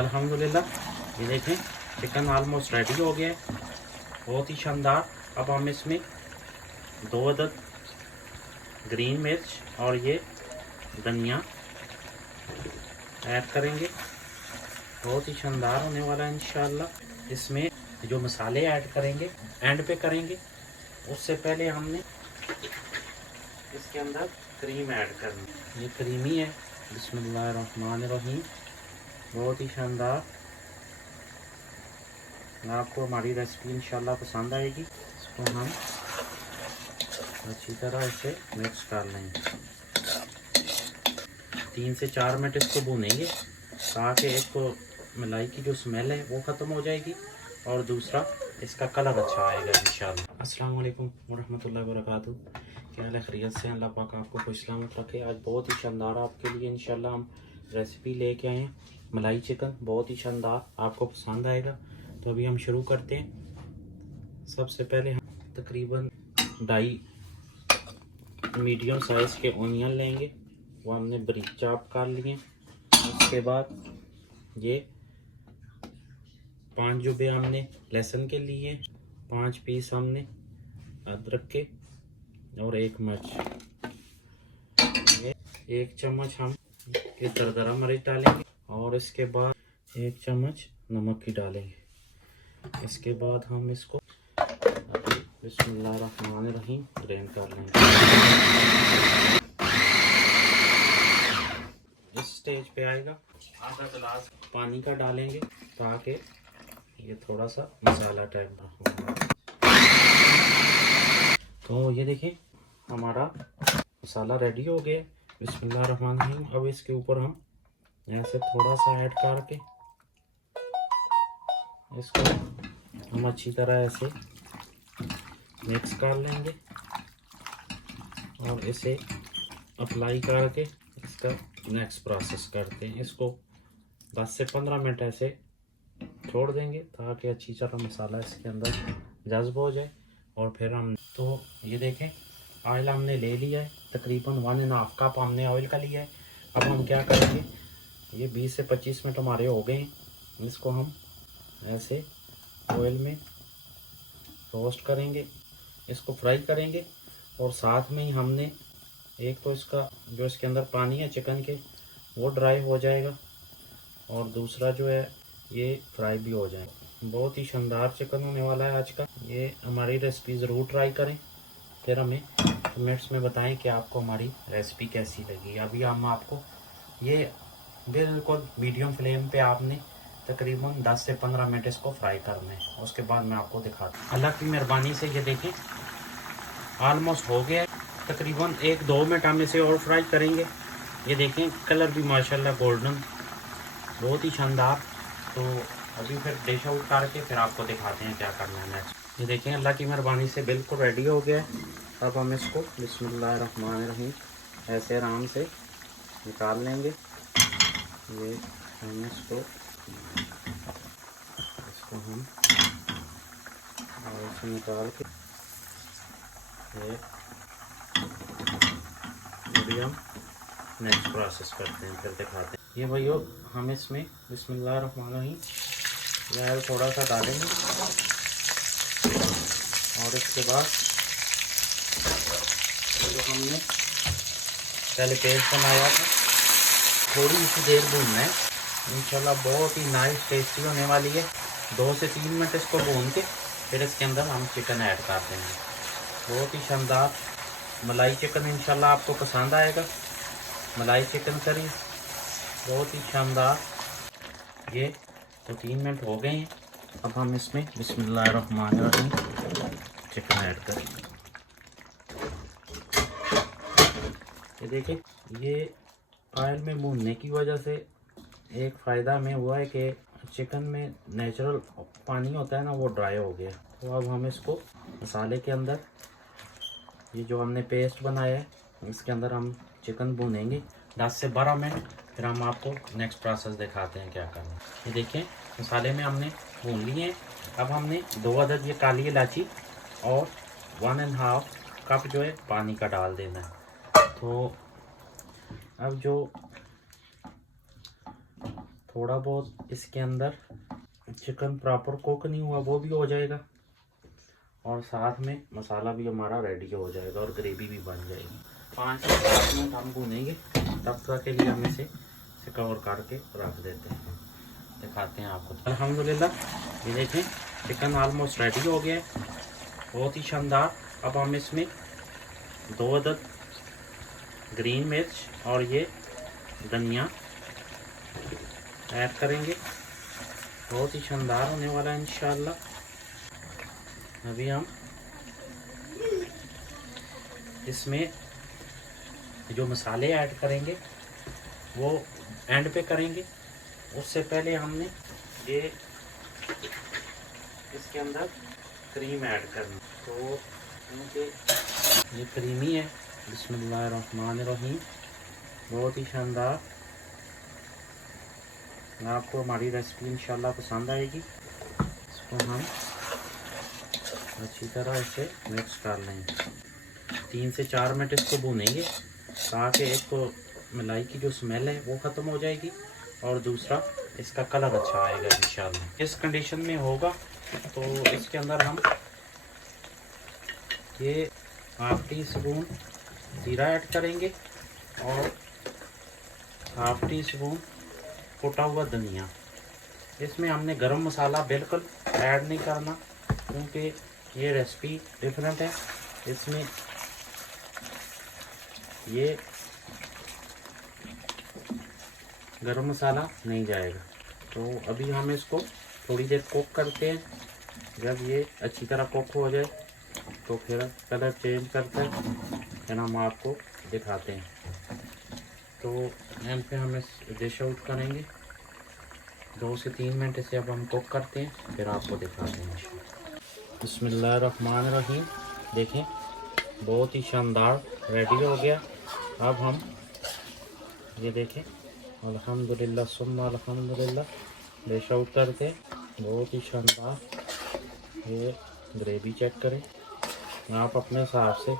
अल्हम्दुलिल्लाह ये देखें चिकन ऑलमोस्ट रेडी हो गया है, बहुत ही शानदार। अब हम इसमें 2 अदद ग्रीन मिर्च और ये धनिया ऐड करेंगे, बहुत ही शानदार होने वाला है इंशाल्लाह। इसमें जो मसाले ऐड करेंगे एंड पे करेंगे, उससे पहले हमने इसके अंदर क्रीम ऐड करनी। ये क्रीमी है, बिस्मिल्लाहिर्रहमानिर्रहीम, बहुत ही शानदार। आपको हमारी रेसिपी इंशाल्लाह पसंद आएगी। इसको हम अच्छी तरह इसे मिक्स कर लेंगे। 3 से 4 मिनट इसको भूनेंगे ताकि एक तो मलाई की जो स्मेल है वो ख़त्म हो जाएगी और दूसरा इसका कलर अच्छा आएगा इंशाल्लाह। अस्सलाम वालेकुम वरहमतुल्लाहि वबरकातुहू। क्या हाल है, खैरियत से? अल्लाह पाक आपको खुश सलामत रखे। आज बहुत ही शानदार आपके लिए इंशाल्लाह हम रेसिपी लेके आए हैं, मलाई चिकन, बहुत ही शानदार, आपको पसंद आएगा। तो अभी हम शुरू करते हैं। सबसे पहले हम तकरीबन 2.5 मीडियम साइज़ के ओनियन लेंगे, वो हमने ब्रिक चॉप कर लिए। उसके बाद ये 5 जुबे हमने लहसुन के लिए, 5 पीस हमने अदरक के और 1 मिर्च, 1 चम्मच हम ये दरदरा मिर्च डालेंगे और इसके बाद 1 चम्मच नमक की डालेंगे। इसके बाद हम इसको बिस्मिल्लाहिर्रहमानिर्रहीम ग्राइंड कर लेंगे। इस स्टेज पे आएगा, आधा गिलास पानी का डालेंगे ताकि ये थोड़ा सा मसाला टाइप का हो। तो ये देखिए हमारा मसाला रेडी हो गया। बिस्मिल्लाहिर्रहमानिर्रहीम। अब इसके ऊपर हम ऐसे थोड़ा सा ऐड करके इसको हम अच्छी तरह ऐसे मिक्स कर लेंगे और इसे अप्लाई करके इसका नेक्स्ट प्रोसेस करते हैं। इसको 10 से 15 मिनट ऐसे छोड़ देंगे ताकि अच्छी तरह मसाला इसके अंदर जज्ब हो जाए। और फिर हम तो ये देखें ऑयल हमने ले लिया है, तकरीबन 1.5 कप हमने ऑयल का लिया है। अब हम क्या करेंगे, ये 20 से 25 मिनट हमारे हो गए हैं, इसको हम ऐसे ऑयल में रोस्ट करेंगे, इसको फ्राई करेंगे। और साथ में ही हमने एक तो इसका जो इसके अंदर पानी है चिकन के वो ड्राई हो जाएगा और दूसरा जो है ये फ्राई भी हो जाएगा। बहुत ही शानदार चिकन होने वाला है आज का। ये हमारी रेसिपी ज़रूर ट्राई करें, फिर हमें कमेंट्स में बताएं कि आपको हमारी रेसिपी कैसी लगी। अभी हम आपको ये बिल्कुल मीडियम फ्लेम पे आपने तकरीबन 10 से 15 मिनट इसको फ्राई करना है, उसके बाद मैं आपको दिखाता हूँ। अल्लाह की मेहरबानी से ये देखें ऑलमोस्ट हो गया है। तकरीबन 1-2 मिनट हम इसे और फ्राई करेंगे। ये देखें कलर भी माशाल्लाह गोल्डन, बहुत ही शानदार। तो अभी फिर डिश आउट करके फिर आपको दिखाते हैं क्या करना है नेक्स्ट। ये देखें अल्लाह की मेहरबानी से बिल्कुल रेडी हो गया है। अब हम इसको बिस्मिल्लाहिर्रहमानिर्रहीम ऐसे आराम से निकाल लेंगे। ये हम इसको हम और से निकाल के ये मीडियम नेक्स्ट प्रोसेस करते हैं, फिर दिखाते हैं। ये भैया हम इसमें बिस्मिल्लाहिर्रहमानिर्रहीम ये थोड़ा सा डालेंगे और इसके बाद जो हमने पहले पेस्ट बनाया था थोड़ी सी देर भूनना है इंशाल्लाह। बहुत ही नाइस टेस्टी होने वाली है। 2 से 3 मिनट इसको भून के फिर इसके अंदर हम चिकन ऐड कर देंगे। बहुत ही शानदार मलाई चिकन इंशाल्लाह आपको पसंद आएगा। मलाई चिकन करी बहुत ही शानदार। ये तो 3 मिनट हो गए हैं। अब हम इसमें बिस्मिल्लाहिर्रहमानिर्रहीम चिकन ऐड करेंगे। ये देखिए ये ऑयल में भूनने की वजह से एक फ़ायदा हमें हुआ है कि चिकन में नेचुरल पानी होता है ना, वो ड्राई हो गया। तो अब हम इसको मसाले के अंदर ये जो हमने पेस्ट बनाया है इसके अंदर हम चिकन भूनेंगे 10 से 12 मिनट, फिर हम आपको नेक्स्ट प्रोसेस दिखाते हैं क्या करना है। ये देखें मसाले में हमने भून लिए हैं। अब हमने 2 अदद ये काली इलायची और 1.5 कप जो है पानी का डाल देना है। तो अब जो थोड़ा बहुत इसके अंदर चिकन प्रॉपर कुक नहीं हुआ वो भी हो जाएगा, और साथ में मसाला भी हमारा रेडी हो जाएगा और ग्रेवी भी बन जाएगी। 5 से 7 मिनट हम भूनेंगे, तब तक के लिए हम इसे कवर करके रख देते हैं। दिखाते हैं आपको। अल्हम्दुलिल्लाह ये देखें चिकन ऑलमोस्ट रेडी हो गया है, बहुत ही शानदार। अब हम इसमें 2 अदद ग्रीन मिर्च और ये धनिया ऐड करेंगे, बहुत ही शानदार होने वाला है इंशाल्लाह। अभी हम इसमें जो मसाले ऐड करेंगे वो एंड पे करेंगे। उससे पहले हमने ये इसके अंदर क्रीम ऐड करनी, तो क्योंकि ये क्रीमी है। बिस्मिल्लाहिर्रहमानिर्रहीम, बहुत ही शानदार। आपको हमारी रेसिपी इंशाल्लाह पसंद आएगी। इसको हम अच्छी तरह इसे मिक्स कर लेंगे। 3 से 4 मिनट इसको भूनेंगे ताकि एक तो मलाई की जो स्मेल है वो ख़त्म हो जाएगी और दूसरा इसका कलर अच्छा आएगा इंशाल्लाह। इस कंडीशन में होगा तो इसके अंदर हम ये ½ टी स्पून जीरा ऐड करेंगे और ½ टी स्पून कुटा हुआ धनिया। इसमें हमने गरम मसाला बिल्कुल ऐड नहीं करना क्योंकि ये रेसिपी डिफरेंट है, इसमें ये गरम मसाला नहीं जाएगा। तो अभी हम इसको थोड़ी देर कुक करते हैं। जब ये अच्छी तरह कुक हो जाए तो फिर कलर चेंज करते हैं, फिर हम आपको दिखाते हैं। तो एंड पे हम इस डिश आउट करेंगे। 2 से 3 मिनट इसे अब हम कुक करते हैं, फिर आपको दिखाते हैं। बिस्मिल्लाहिर्रहमानिर्रहीम, देखें बहुत ही शानदार रेडी हो गया। अब हम ये देखें अल्हम्दुलिल्लाह सुम्मा अल्हम्दुलिल्लाह डिश आउट करके बहुत ही शानदार। ये ग्रेवी चेक करें आप अपने हिसाब से,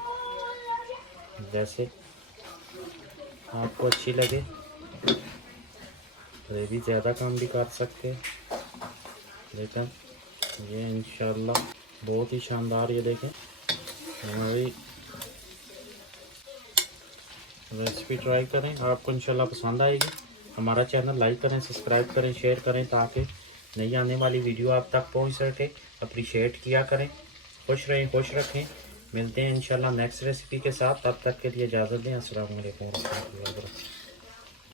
जैसे आपको अच्छी लगे। ग्रेवी ज़्यादा कम भी कर सकते हैं, लेकिन ये इंशाल्लाह बहुत ही शानदार। ये देखें हमारी रेसिपी ट्राई करें, आपको इंशाल्लाह पसंद आएगी। हमारा चैनल लाइक करें, सब्सक्राइब करें, शेयर करें ताकि नई आने वाली वीडियो आप तक पहुंच सके। अप्रिशिएट किया करें। खुश रहें, खुश रखें। मिलते हैं इंशाल्लाह नेक्स्ट रेसिपी के साथ। तब तक के लिए इजाज़त दें। अस्सलाम वालेकुम।